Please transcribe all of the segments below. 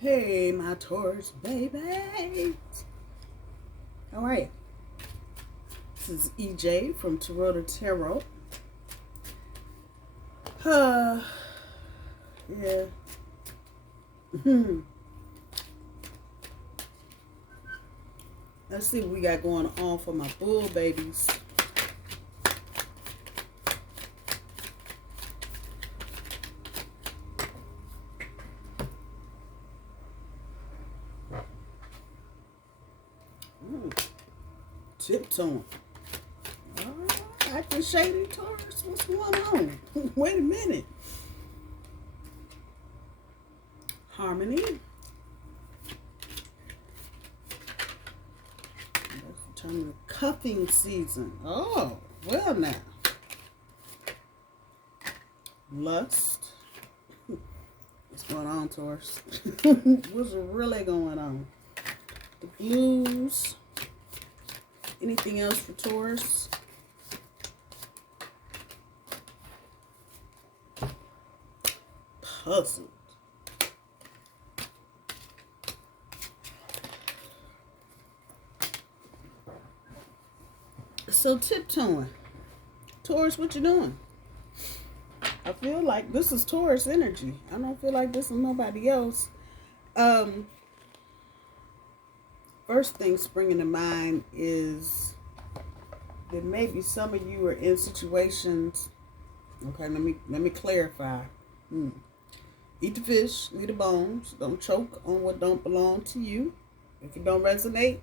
Hey, my Taurus baby. How are you? This is EJ from Taurota Tarot. Yeah. Let's see what we got going on for my bull babies. Tiptoeing. Acting shady, Taurus. What's going on? Wait a minute. Harmony. Let's determine the cuffing season. Oh, well now. Lust. What's going on, Taurus? What's really going on? The blues. Anything else for Taurus? Puzzled. So tiptoeing. Taurus, what you doing? I feel like this is Taurus energy. I don't feel like this is nobody else. First thing springing to mind is that maybe some of you are in situations. Okay, let me clarify. Eat the fish, eat the bones. Don't choke on what don't belong to you. If it don't resonate,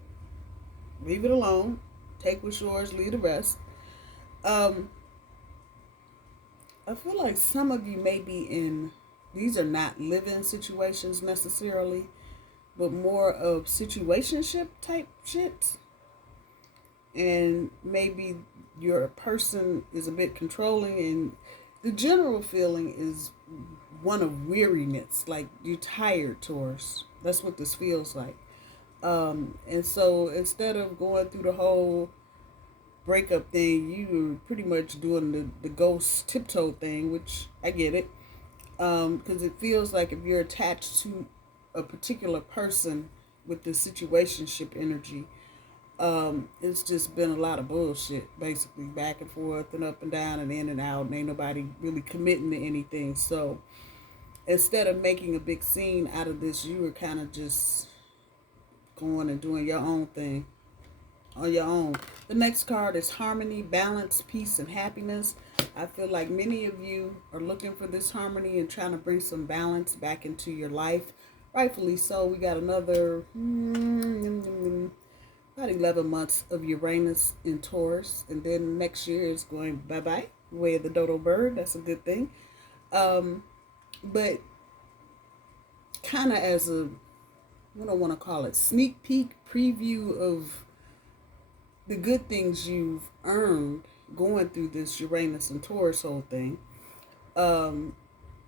leave it alone. Take what's yours, leave the rest. I feel like some of you may be in, these are not living situations necessarily, but more of situationship type shit. And maybe your person is a bit controlling, and the general feeling is one of weariness, like you're tired, Taurus. That's what this feels like. And so instead of going through the whole breakup thing, you're pretty much doing the ghost tiptoe thing, which I get it. Because it feels like if you're attached to a particular person with the situationship energy, it's just been a lot of bullshit, basically back and forth and up and down and in and out, and ain't nobody really committing to anything. So instead of making a big scene out of this, you were kind of just going and doing your own thing on your own. The next card is harmony, balance, peace, and happiness. I feel like many of you are looking for this harmony and trying to bring some balance back into your life. Rightfully so. We got another about 11 months of Uranus in Taurus, and then next year is going bye-bye, way of the dodo bird. That's a good thing. But kind of as a, what I want to call it, sneak peek preview of the good things you've earned going through this Uranus and Taurus whole thing,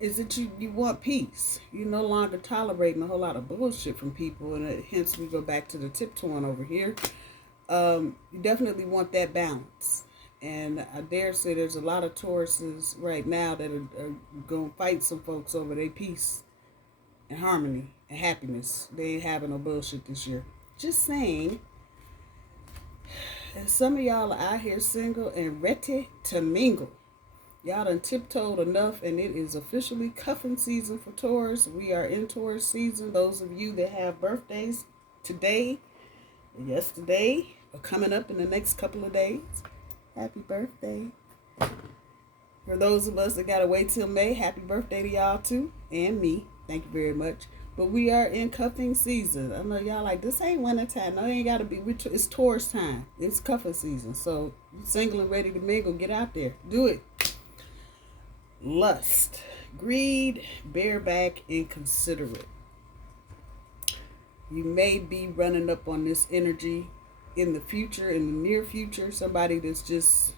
is that you want peace. You're no longer tolerating a whole lot of bullshit from people, and hence we go back to the tiptoeing over here. You definitely want that balance. And I dare say there's a lot of Tauruses right now that are going to fight some folks over their peace and harmony and happiness. They ain't having no bullshit this year. Just saying. And some of y'all are out here single and ready to mingle. Y'all done tiptoed enough, and it is officially cuffing season for Taurus. We are in Taurus season. Those of you that have birthdays today and yesterday or coming up in the next couple of days, happy birthday. For those of us that gotta wait till May, happy birthday to y'all too, and me. Thank you very much. But we are in cuffing season. I know y'all like, this ain't winter time. No, it ain't gotta be. It's Taurus time. It's cuffing season. So you single and ready to mingle, get out there. Do it. Lust, greed, bareback, inconsiderate. You may be running up on this energy in the future, in the near future. Somebody that's just,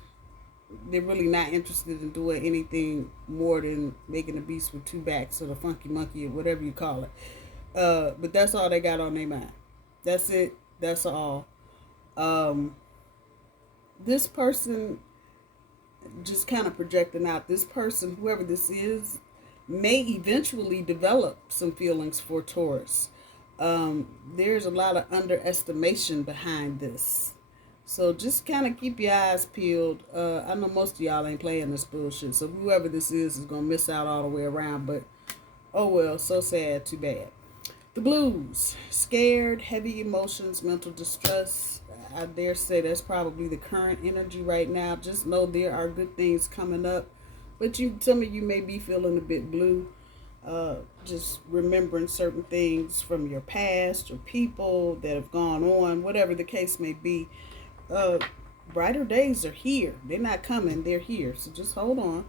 they're really not interested in doing anything more than making a beast with two backs, or the funky monkey, or whatever you call it. But that's all they got on their mind. That's it. That's all. This person, just kind of projecting out, this person, whoever this is, may eventually develop some feelings for Taurus. There's a lot of underestimation behind this. So just kind of keep your eyes peeled. I know most of y'all ain't playing this bullshit, so whoever this is going to miss out all the way around, but oh well, so sad, too bad. The blues, scared, heavy emotions, mental distress. I dare say that's probably the current energy right now. Just know there are good things coming up, but some of you may be feeling a bit blue. Just remembering certain things from your past or people that have gone on, whatever the case may be. Brighter days are here. They're not coming, they're here. So just hold on.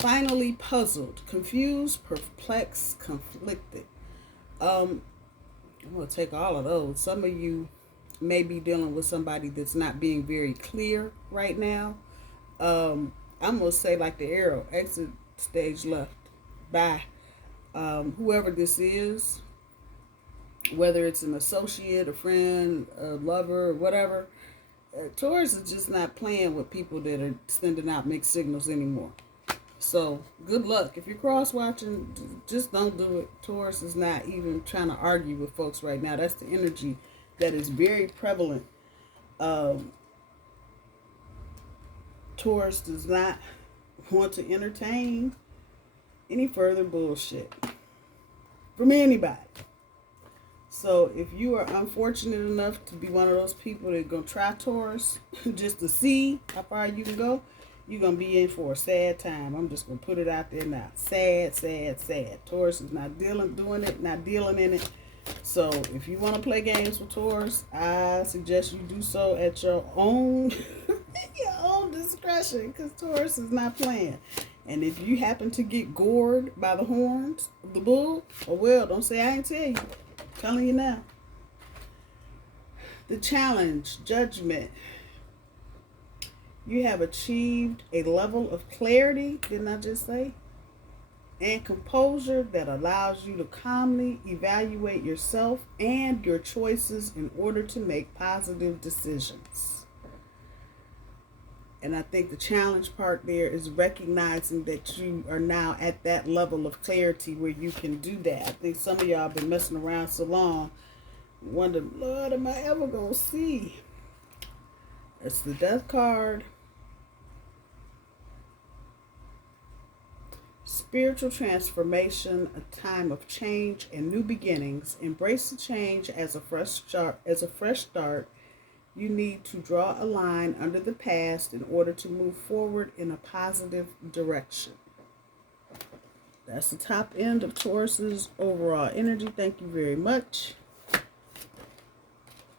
Finally, puzzled, confused, perplexed, conflicted. I'm going to take all of those. Some of you may be dealing with somebody that's not being very clear right now. I'm going to say like the arrow, exit stage left. Bye. Whoever this is, whether it's an associate, a friend, a lover, or whatever, Taurus is just not playing with people that are sending out mixed signals anymore. So, good luck. If you're cross-watching, just don't do it. Taurus is not even trying to argue with folks right now. That's the energy that is very prevalent. Taurus does not want to entertain any further bullshit from anybody. So, if you are unfortunate enough to be one of those people that are going to try Taurus just to see how far you can go, you're going to be in for a sad time. I'm just going to put it out there now. Sad, sad, sad. Taurus is not doing in it. So if you want to play games with Taurus, I suggest you do so at your own discretion, because Taurus is not playing. And if you happen to get gored by the horns of the bull, oh well, don't say I ain't tell you. I'm telling you now. The challenge, judgment. You have achieved a level of clarity, didn't I just say? And composure that allows you to calmly evaluate yourself and your choices in order to make positive decisions. And I think the challenge part there is recognizing that you are now at that level of clarity where you can do that. I think some of y'all have been messing around so long, wonder, Lord, am I ever going to see? It's the Death card. Spiritual transformation, a time of change and new beginnings. Embrace the change as a fresh start. You need to draw a line under the past in order to move forward in a positive direction. That's the top end of Taurus's overall energy. Thank you very much.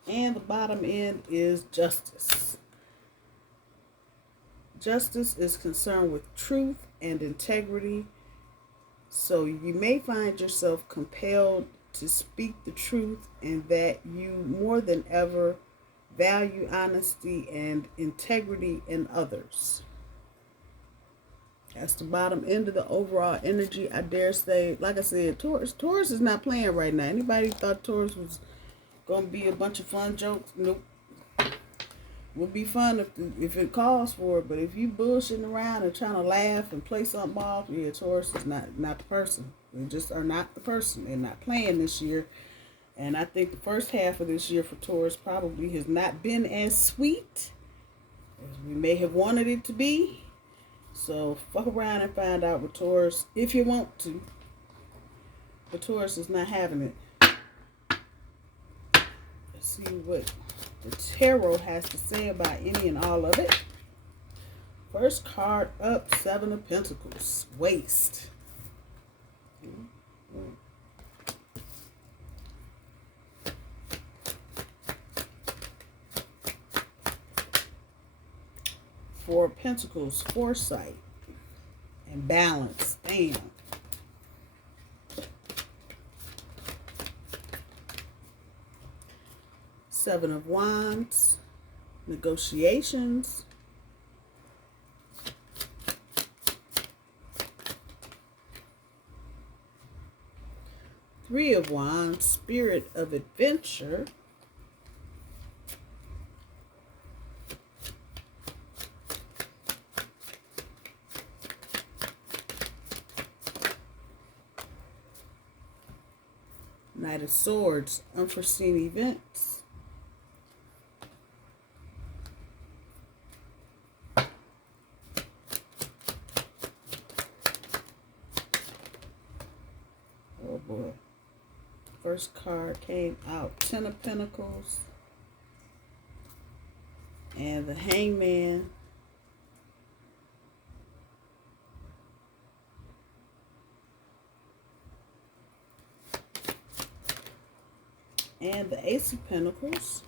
And the bottom end is justice. Justice is concerned with truth and integrity. So you may find yourself compelled to speak the truth, and that you more than ever value honesty and integrity in others. That's the bottom end of the overall energy. I dare say, like I said, Taurus is not playing right now. Anybody thought Taurus was going to be a bunch of fun jokes? Nope. Would be fun if it calls for it, but if you bullshitting around and trying to laugh and play something off, yeah, Taurus is not the person. They just are not the person. They're not playing this year. And I think the first half of this year for Taurus probably has not been as sweet as we may have wanted it to be. So fuck around and find out with Taurus if you want to. But Taurus is not having it. Let's see what the tarot has to say about any and all of it. First card up, Seven of Pentacles, waste. Four of Pentacles, foresight and balance. Damn. Seven of Wands, negotiations. Three of Wands, spirit of adventure. Knight of Swords, unforeseen events. Oh boy. First card came out, Ten of Pentacles. And the Hangman. And the Ace of Pentacles.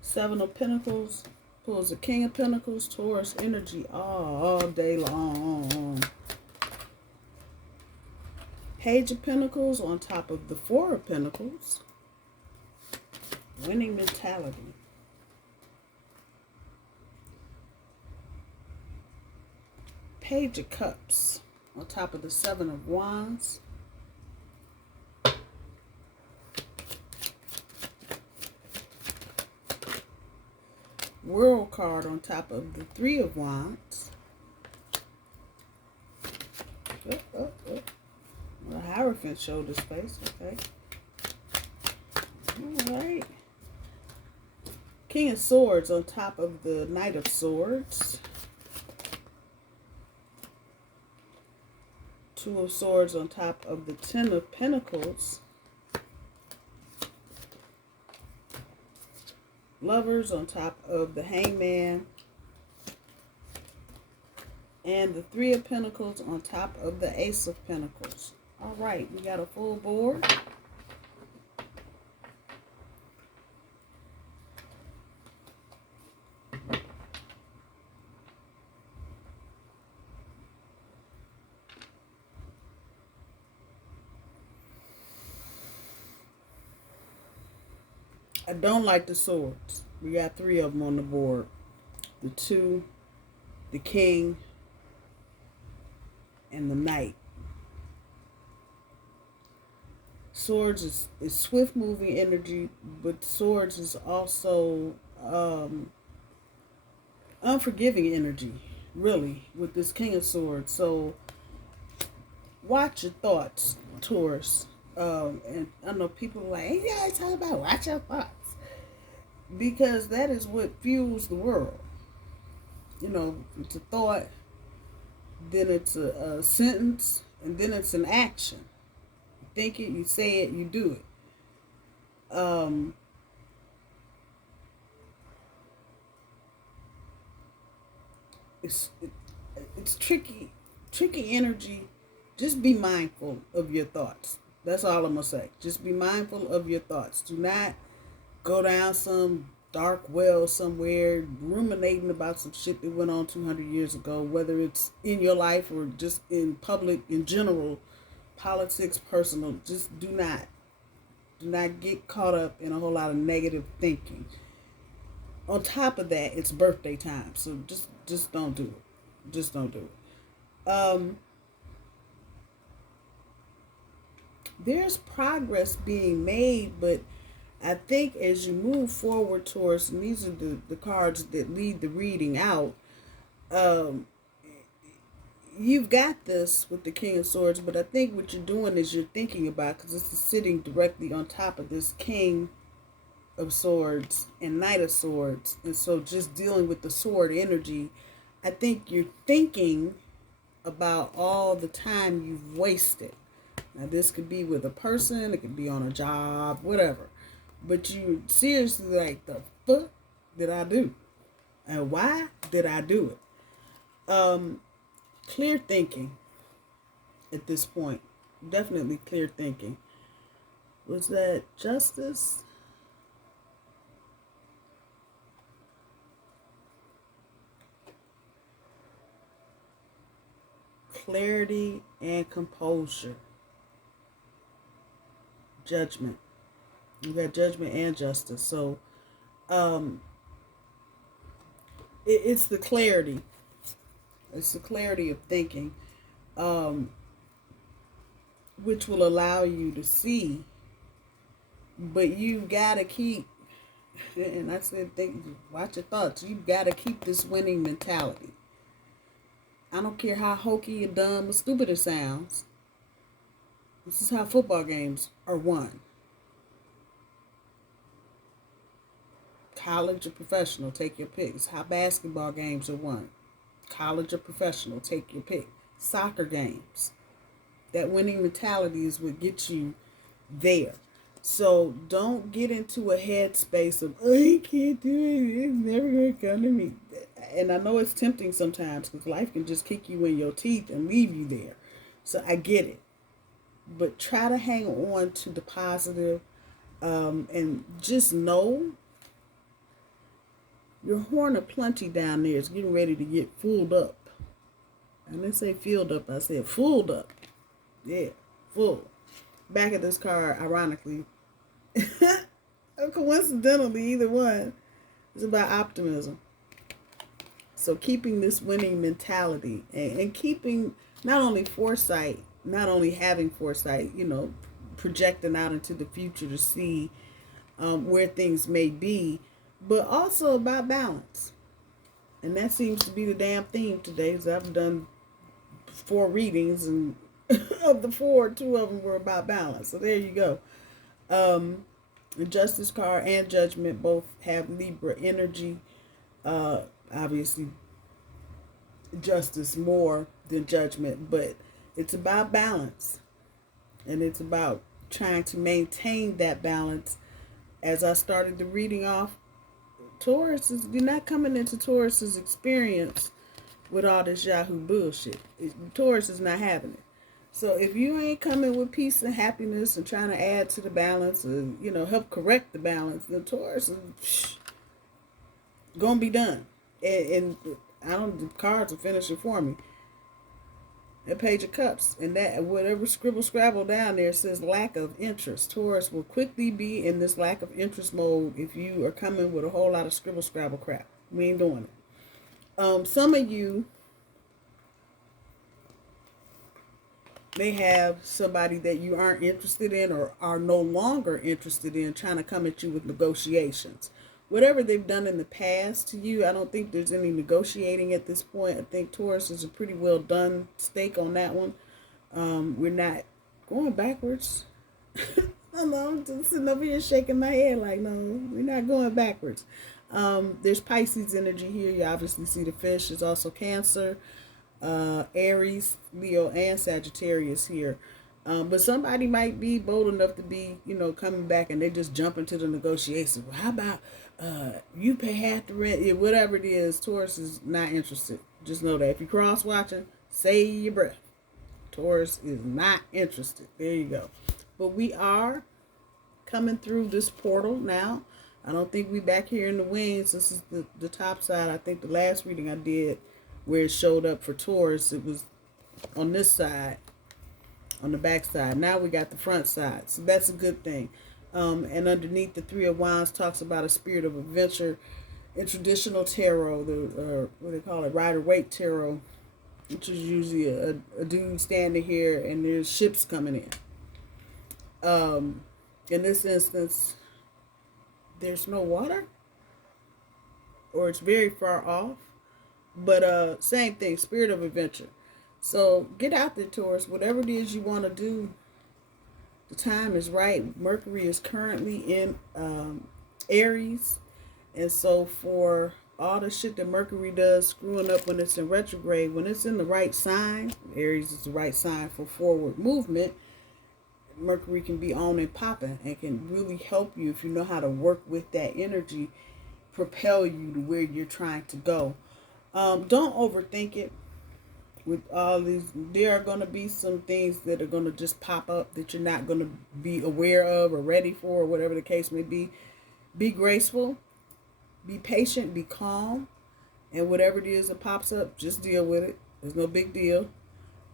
Seven of Pentacles. Pulls the King of Pentacles, Taurus energy all day long. Page of Pentacles on top of the Four of Pentacles. Winning mentality. Page of Cups on top of the Seven of Wands. World card on top of the Three of Wands. The Hierophant showed his face, okay. Alright. King of Swords on top of the Knight of Swords. Two of Swords on top of the Ten of Pentacles. Lovers on top of the Hangman. And the Three of Pentacles on top of the Ace of Pentacles. All right, we got a full board. I don't like the swords. We got three of them on the board. The two, the king, and the knight. Swords is swift moving energy, but swords is also unforgiving energy, really, with this King of Swords. So watch your thoughts, Taurus. And I know people are like, hey, you guys talk about watch your thoughts. Because that is what fuels the world. You know, it's a thought, then it's a sentence, and then it's an action. You think it, you say it, you do it. It's tricky energy. Just be mindful of your thoughts. That's all I'm going to say. Just be mindful of your thoughts. Do not go down some dark well somewhere ruminating about some shit that went on 200 years ago, whether it's in your life or just in public, in general, politics, personal. Just do not get caught up in a whole lot of negative thinking. On top of that, it's birthday time, so just don't do it. Just don't do it. There's progress being made, but I think as you move forward towards, and these are the cards that lead the reading out, you've got this with the King of Swords, but I think what you're doing is you're thinking about, because this is sitting directly on top of this King of Swords and Knight of Swords, and so just dealing with the sword energy, I think you're thinking about all the time you've wasted. Now, this could be with a person, it could be on a job, whatever. But you seriously like, the fuck did I do? And why did I do it? Clear thinking at this point. Definitely clear thinking. Was that justice? Clarity and composure. Judgment. You got judgment and justice. So it's the clarity. It's the clarity of thinking, which will allow you to see. But you gotta keep And I said, watch your thoughts. You got to keep this winning mentality. I don't care how hokey and dumb or stupid it sounds. This is how football games are won. College or professional, take your pick. It's how basketball games are won. College or professional, take your pick. Soccer games. That winning mentality is what gets you there. So don't get into a headspace of, oh, I can't do it. It's never going to come to me. And I know it's tempting sometimes because life can just kick you in your teeth and leave you there. So I get it. But try to hang on to the positive, and just know your horn of plenty down there is getting ready to get filled up. I didn't say filled up, I said filled up. Yeah, full. Back of this card, ironically, coincidentally, either one, is about optimism. So keeping this winning mentality and keeping not only foresight, not only having foresight, projecting out into the future to see where things may be, but also about balance. And that seems to be the damn theme today, because I've done 4 readings, and of the 4, 2 of them were about balance. So there you go. The Justice card and Judgment both have Libra energy. Obviously, Justice more than Judgment, but it's about balance. And it's about trying to maintain that balance. As I started the reading off, Taurus you're not coming into Taurus's experience with all this Yahoo bullshit. Taurus is not having it. So if you ain't coming with peace and happiness and trying to add to the balance and, help correct the balance, then Taurus is gonna be done. And the cards are finishing for me. That Page of Cups, and that whatever scribble scrabble down there says lack of interest. Taurus will quickly be in this lack of interest mode if you are coming with a whole lot of scribble scrabble crap. We ain't doing it. Some of you may have somebody that you aren't interested in or are no longer interested in trying to come at you with negotiations. Whatever they've done in the past to you, I don't think there's any negotiating at this point. I think Taurus is a pretty well done stake on that one. We're not going backwards. I'm just sitting over here shaking my head like, no, we're not going backwards. There's Pisces energy here. You obviously see the fish. There's also Cancer, Aries, Leo, and Sagittarius here. But somebody might be bold enough to be, coming back and they just jump into the negotiations. Well, how about you pay half the rent? Yeah, whatever it is, Taurus is not interested. Just know that. If you're cross-watching, save your breath. Taurus is not interested. There you go. But we are coming through this portal now. I don't think we back here in the wings. This is the top side. I think the last reading I did where it showed up for Taurus, it was on this side, on the back side. Now we got the front side. So that's a good thing. And underneath the 3 of Wands talks about a spirit of adventure. In traditional tarot, what they call it, Rider-Waite tarot, which is usually a dude standing here and there's ships coming in. In this instance, there's no water, or it's very far off. But same thing, spirit of adventure. So get out there, Taurus. Whatever it is you want to do, the time is right. Mercury is currently in Aries. And so for all the shit that Mercury does, screwing up when it's in retrograde, when it's in the right sign, Aries is the right sign for forward movement, Mercury can be on and popping and can really help you if you know how to work with that energy, propel you to where you're trying to go. Don't overthink it. With all these, there are going to be some things that are going to just pop up that you're not going to be aware of or ready for, or whatever the case may be. Be graceful, be patient, be calm, and whatever it is that pops up, just deal with it. There's no big deal.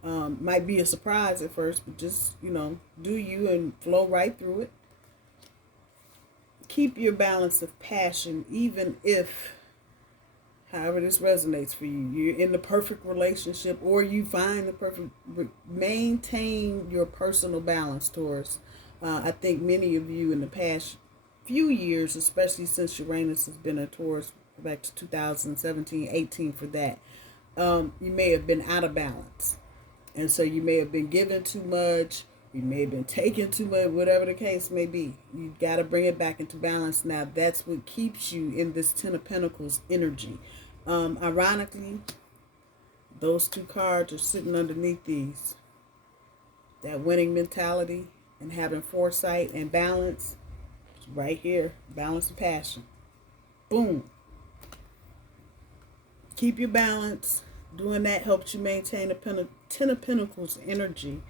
Might be a surprise at first, but just, do you and flow right through it. Keep your balance of passion, even if, however this resonates for you, you're in the perfect relationship or you find the perfect, maintain your personal balance, Taurus. I think many of you in the past few years, especially since Uranus has been a Taurus back to 2017, 18 for that, you may have been out of balance. And so you may have been given too much, you may have been taking too much, whatever the case may be. You got to bring it back into balance now. That's what keeps you in this Ten of Pentacles energy. Ironically, those two cards are sitting underneath these. That winning mentality and having foresight and balance is right here. Balance and passion. Boom. Keep your balance. Doing that helps you maintain the Ten of Pentacles energy.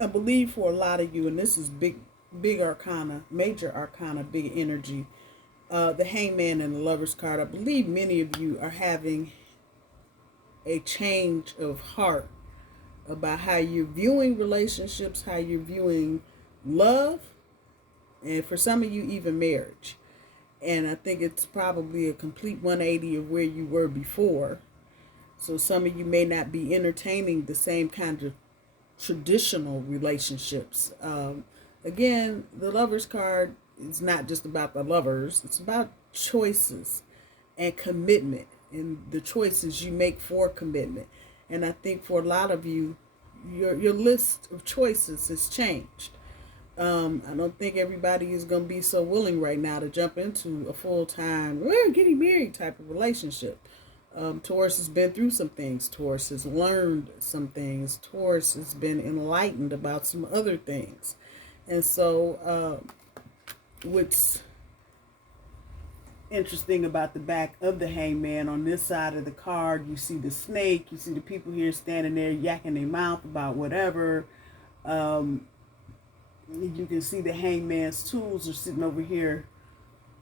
I believe for a lot of you, and this is big arcana, major arcana, big energy, the Hangman and the Lover's card, I believe many of you are having a change of heart about how you're viewing relationships, how you're viewing love, and for some of you, even marriage. And I think it's probably a complete 180 of where you were before. So some of you may not be entertaining the same kind of traditional relationships. Again, the Lover's card is not just about the lovers. It's about choices and commitment and the choices you make for commitment. And I think for a lot of you, your list of choices has changed. I don't think everybody is going to be so willing right now to jump into a full-time, we're getting married type of relationship. Taurus has been through some things. Taurus has learned some things. Taurus has been enlightened about some other things. And so what's interesting about the back of the Hangman, on this side of the card, you see the snake. You see the people here standing there yakking their mouth about whatever. You can see the Hangman's tools are sitting over here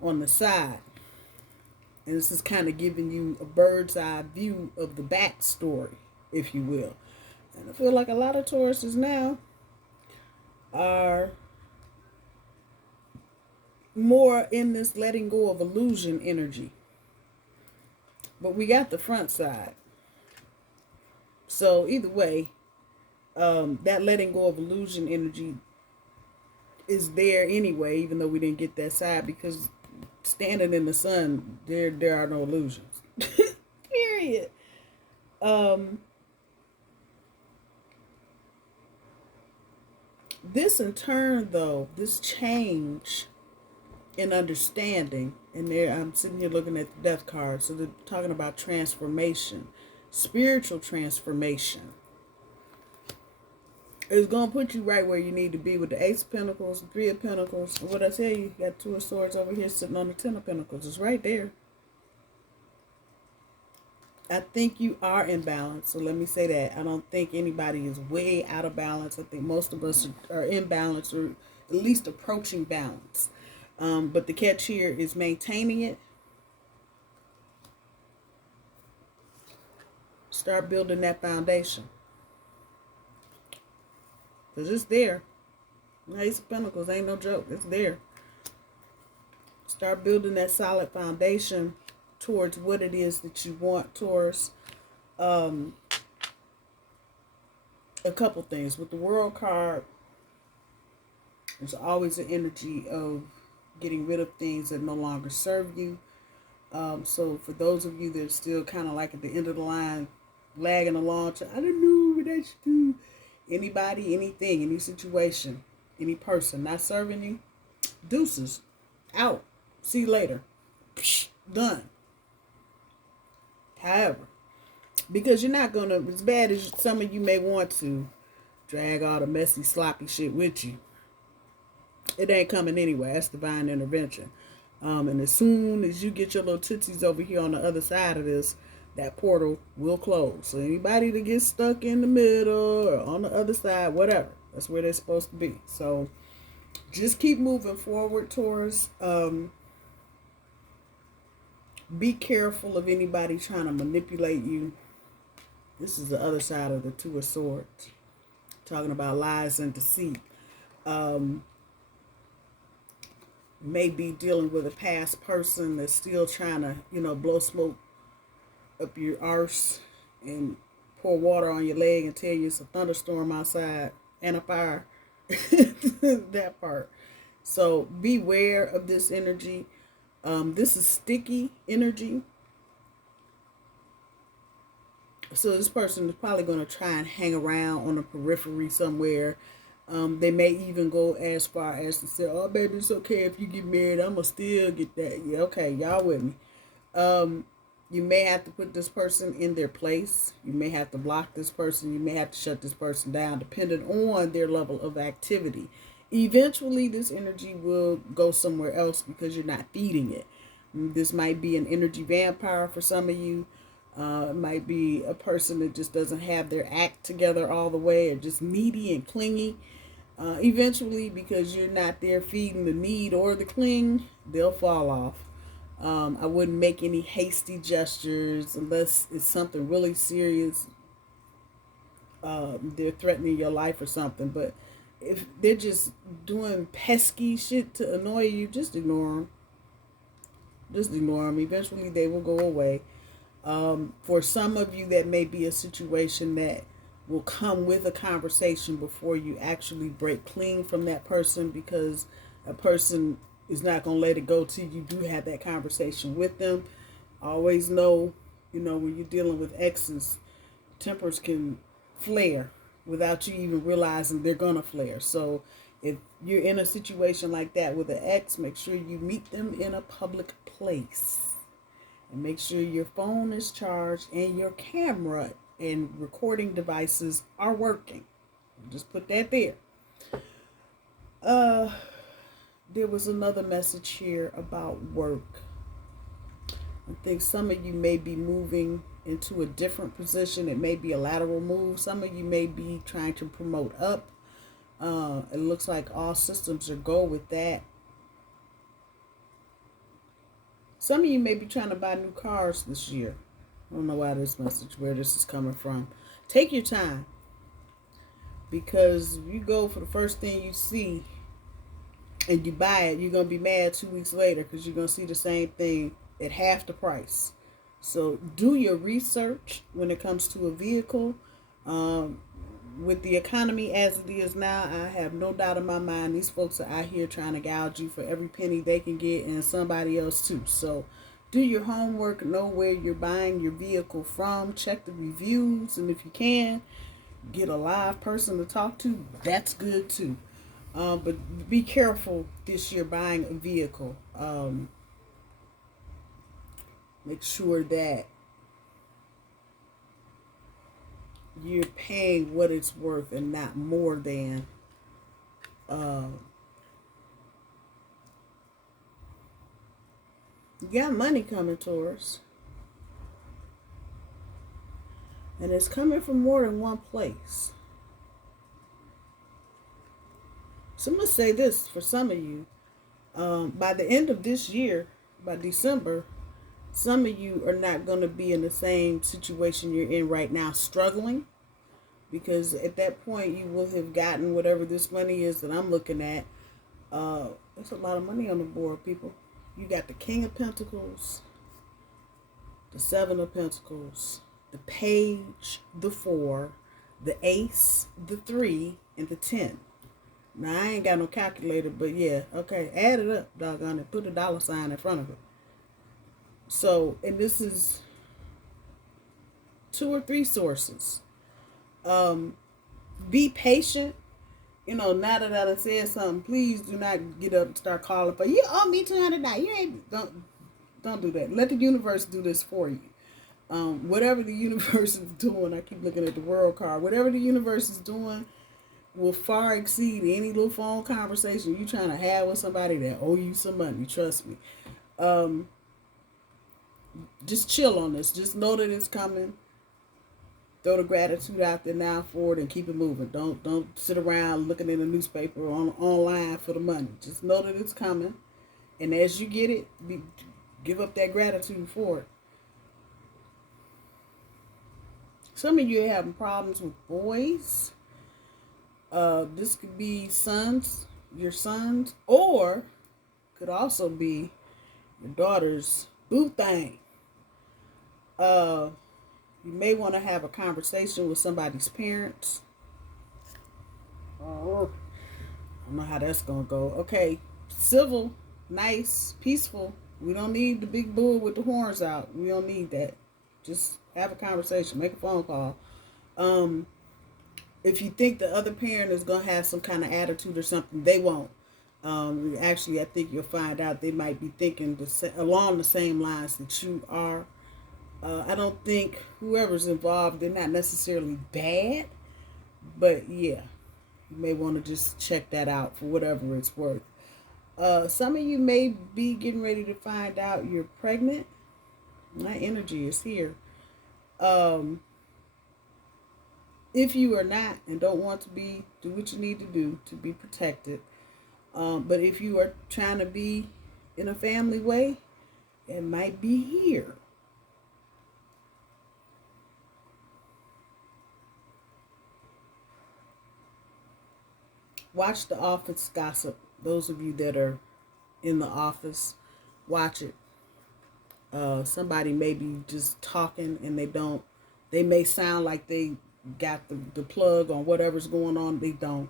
on the side. And this is kind of giving you a bird's eye view of the backstory, if you will. And I feel like a lot of Tauruses now are more in this letting go of illusion energy. But we got the front side. So either way, that letting go of illusion energy is there anyway, even though we didn't get that side, because standing in the sun, there are no illusions. Period. This in turn, though, this change in understanding, and there I'm sitting here looking at the death card, so they're talking about transformation, spiritual transformation. It's going to put you right where you need to be with the Ace of Pentacles, Three of Pentacles. What I tell you, you got Two of Swords over here sitting on the Ten of Pentacles. It's right there. I think you are in balance. So let me say that. I don't think anybody is way out of balance. I think most of us are in balance, or at least approaching balance. But the catch here is maintaining it. Start building that foundation. Because it's there. Ace of Pentacles ain't no joke. It's there. Start building that solid foundation towards what it is that you want, Taurus. A couple things. With the World card, there's always an energy of getting rid of things that no longer serve you. So for those of you that are still kind of like at the end of the line, lagging along, I don't know what I should do. Anybody, anything, any situation, any person not serving you, deuces, out. See you later. Psh, done. However, because you're not going to, as bad as some of you may want to, drag all the messy, sloppy shit with you, it ain't coming anyway. That's divine intervention. And as soon as you get your little tootsies over here on the other side of this, that portal will close. So anybody that gets stuck in the middle or on the other side, whatever, that's where they're supposed to be. So just keep moving forward, Taurus. Be careful of anybody trying to manipulate you. This is the other side of the Two of Swords, talking about lies and deceit. Maybe dealing with a past person that's still trying to, blow smoke up your arse and pour water on your leg and tell you it's a thunderstorm outside and a fire. That part. So beware of this energy. This is sticky energy. So this person is probably going to try and hang around on the periphery somewhere. They may even go as far as to say, "Oh, baby, it's okay if you get married. I'm gonna still get that." Yeah, okay, y'all with me. You may have to put this person in their place. You may have to block this person. You may have to shut this person down, depending on their level of activity. Eventually, this energy will go somewhere else because you're not feeding it. This might be an energy vampire for some of you. It might be a person that just doesn't have their act together all the way, or just needy and clingy. Eventually, because you're not there feeding the need or the cling, they'll fall off. I wouldn't make any hasty gestures unless it's something really serious. They're threatening your life or something. But if they're just doing pesky shit to annoy you, just ignore them. Just ignore them. Eventually, they will go away. For some of you, that may be a situation that will come with a conversation before you actually break clean from that person, because a person is not going to let it go till you do have that conversation with them. Always know, when you're dealing with exes, tempers can flare without you even realizing they're going to flare. So if you're in a situation like that with an ex, make sure you meet them in a public place. And make sure your phone is charged and your camera and recording devices are working. Just put that there. There was another message here about work. I think some of you may be moving into a different position. It may be a lateral move. Some of you may be trying to promote up. It looks like all systems are go with that. Some of you may be trying to buy new cars this year. I don't know why this message, where this is coming from. Take your time. Because if you go for the first thing you see and you buy it, you're going to be mad 2 weeks later because you're going to see the same thing at half the price. So do your research when it comes to a vehicle. With the economy as it is now, I have no doubt in my mind these folks are out here trying to gouge you for every penny they can get, and somebody else too. So do your homework, know where you're buying your vehicle from, check the reviews, and if you can, get a live person to talk to. That's good too. But be careful this year buying a vehicle. Make sure that you're paying what it's worth and not more than. You got money coming, Taurus. And it's coming from more than one place. So I'm going to say this for some of you. By the end of this year, by December, some of you are not going to be in the same situation you're in right now, struggling. Because at that point, you will have gotten whatever this money is that I'm looking at. There's a lot of money on the board, people. You got the King of Pentacles, the Seven of Pentacles, the Page, the 4, the Ace, the 3, and the 10. Now, I ain't got no calculator, but yeah, okay, add it up, doggone it. Put a dollar sign in front of it. So, and this is 2 or 3 sources. Be patient. Now that I done said something, please do not get up and start calling for, you owe me $200. You ain't, don't do that. Let the universe do this for you. Whatever the universe is doing, I keep looking at the world card. Whatever the universe is doing will far exceed any little phone conversation you trying to have with somebody that owe you some money. Trust me. Just chill on this. Just know that it's coming. Throw the gratitude out there now for it and keep it moving. Don't sit around looking in the newspaper or online for the money. Just know that it's coming. And as you get it, give up that gratitude for it. Some of you are having problems with boys. This could be your sons, or could also be your daughter's boo thing. You may want to have a conversation with somebody's parents. don't know how that's gonna go. Okay, civil, nice, peaceful. We don't need the big bull with the horns out. We don't need that. Just have a conversation, make a phone call. If you think the other parent is gonna have some kind of attitude or something, they won't. Actually, I think you'll find out they might be thinking along the same lines that you are. I don't think whoever's involved, they're not necessarily bad, but yeah, you may want to just check that out for whatever it's worth. Some of you may be getting ready to find out you're pregnant. My energy is here. If you are not and don't want to be, do what you need to do to be protected. But if you are trying to be in a family way, it might be here. Watch The Office gossip. Those of you that are in the office, watch it. Somebody may be just talking and they may sound like they got the plug on whatever's going on. They don't.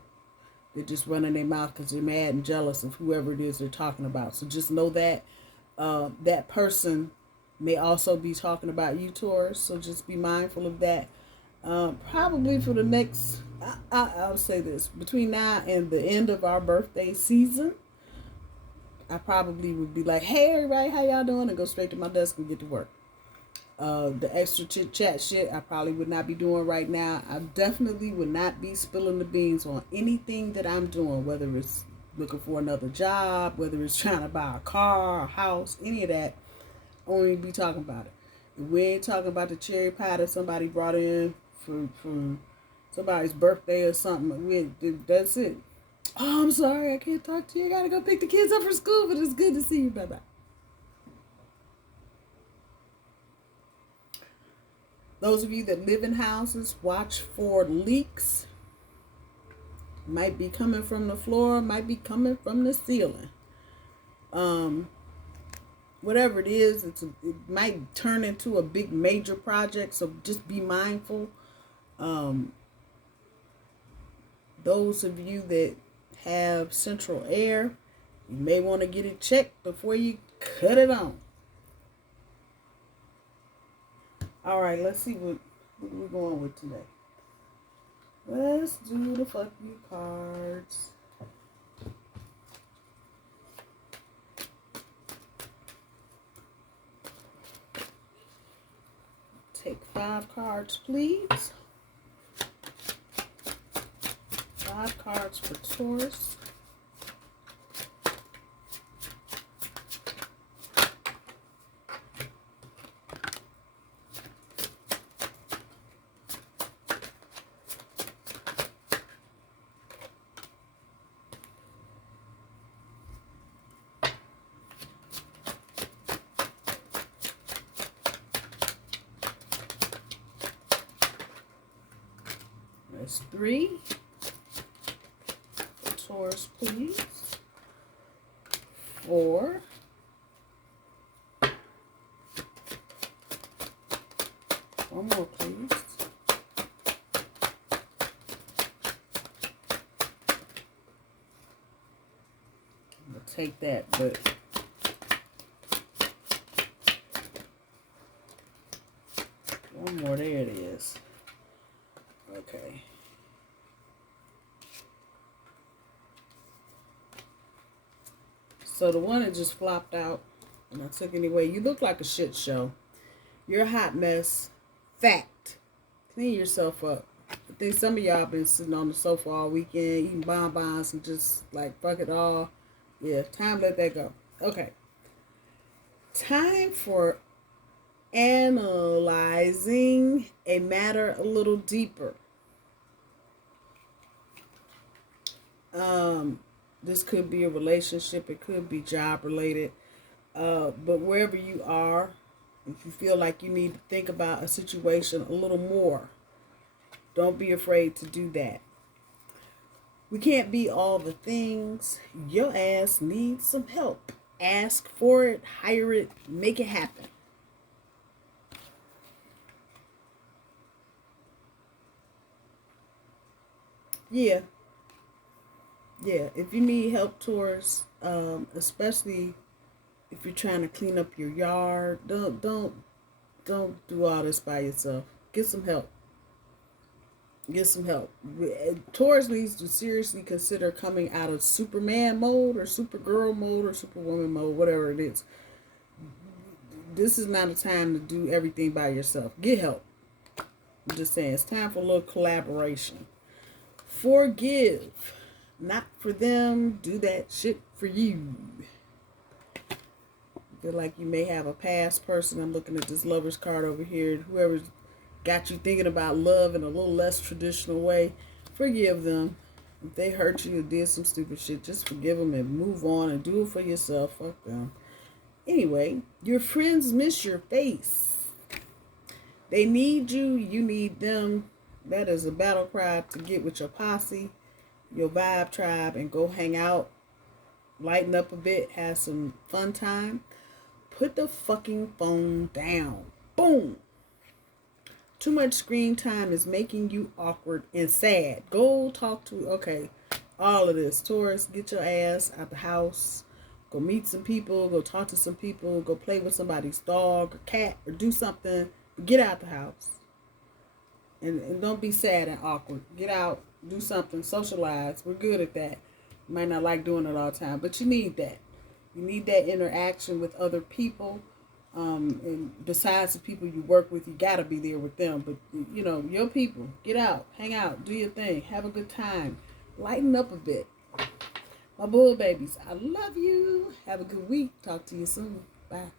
They're just running their mouth because they're mad and jealous of whoever it is they're talking about. So just know that that person may also be talking about you, Taurus. So just be mindful of that. Probably for the next, I'll say this, between now and the end of our birthday season, I probably would be like, hey, everybody, how y'all doing? And go straight to my desk and get to work. The extra chit chat shit I probably would not be doing right now. I definitely would not be spilling the beans on anything that I'm doing, whether it's looking for another job, whether it's trying to buy a car, a house, any of that. I won't even be talking about it. If we ain't talking about the cherry pie that somebody brought in for somebody's birthday or something. That's it. Oh, I'm sorry, I can't talk to you. I gotta go pick the kids up from school, but it's good to see you. Bye-bye. Those of you that live in houses, watch for leaks. Might be coming from the floor, might be coming from the ceiling. Whatever it is, it might turn into a big major project, so just be mindful. Those of you that have central air, you may want to get it checked before you cut it on. All right, let's see what we're going with today. Let's do the fuck you cards. Take 5 cards, please. 5 cards for Taurus. That's 3. For Taurus, please. 4. One more, please. I'm gonna take that, but one more. There it is. Okay. So the one that just flopped out, and I took it anyway. You look like a shit show. You're a hot mess. Fact. Clean yourself up. I think some of y'all been sitting on the sofa all weekend, eating bonbons and just like fuck it all. Yeah, time to let that go. Okay. Time for analyzing a matter a little deeper. This could be a relationship, it could be job related, but wherever you are, if you feel like you need to think about a situation a little more, don't be afraid to do that. We can't be all the things. Your ass needs some help. Ask for it, hire it, make it happen. Yeah. Yeah, if you need help, Taurus, especially if you're trying to clean up your yard, don't do all this by yourself. Get some help. Get some help. Taurus needs to seriously consider coming out of Superman mode or Supergirl mode or Superwoman mode, whatever it is. This is not a time to do everything by yourself. Get help. I'm just saying, it's time for a little collaboration. Forgive. Not for them. Do that shit for you. Feel like you may have a past person. I'm looking at this lover's card over here. Whoever's got you thinking about love in a little less traditional way, forgive them. If they hurt you or did some stupid shit, just forgive them and move on and do it for yourself. Fuck them. Anyway, your friends miss your face. They need you. You need them. That is a battle cry to get with your posse, your vibe tribe, and go hang out, lighten up a bit, have some fun time. Put the fucking phone down. Boom. Too much screen time is making you awkward and sad. Go talk to, okay, all of this. Taurus, get your ass out the house. Go meet some people. Go talk to some people. Go play with somebody's dog or cat or do something. But get out the house. And don't be sad and awkward. Get out. Do something. Socialize. We're good at that. You might not like doing it all the time, but you need that. You need that interaction with other people. And besides the people you work with, you gotta be there with them. But, you know, your people, get out, hang out, do your thing, have a good time, lighten up a bit. My bull babies, I love you. Have a good week. Talk to you soon. Bye.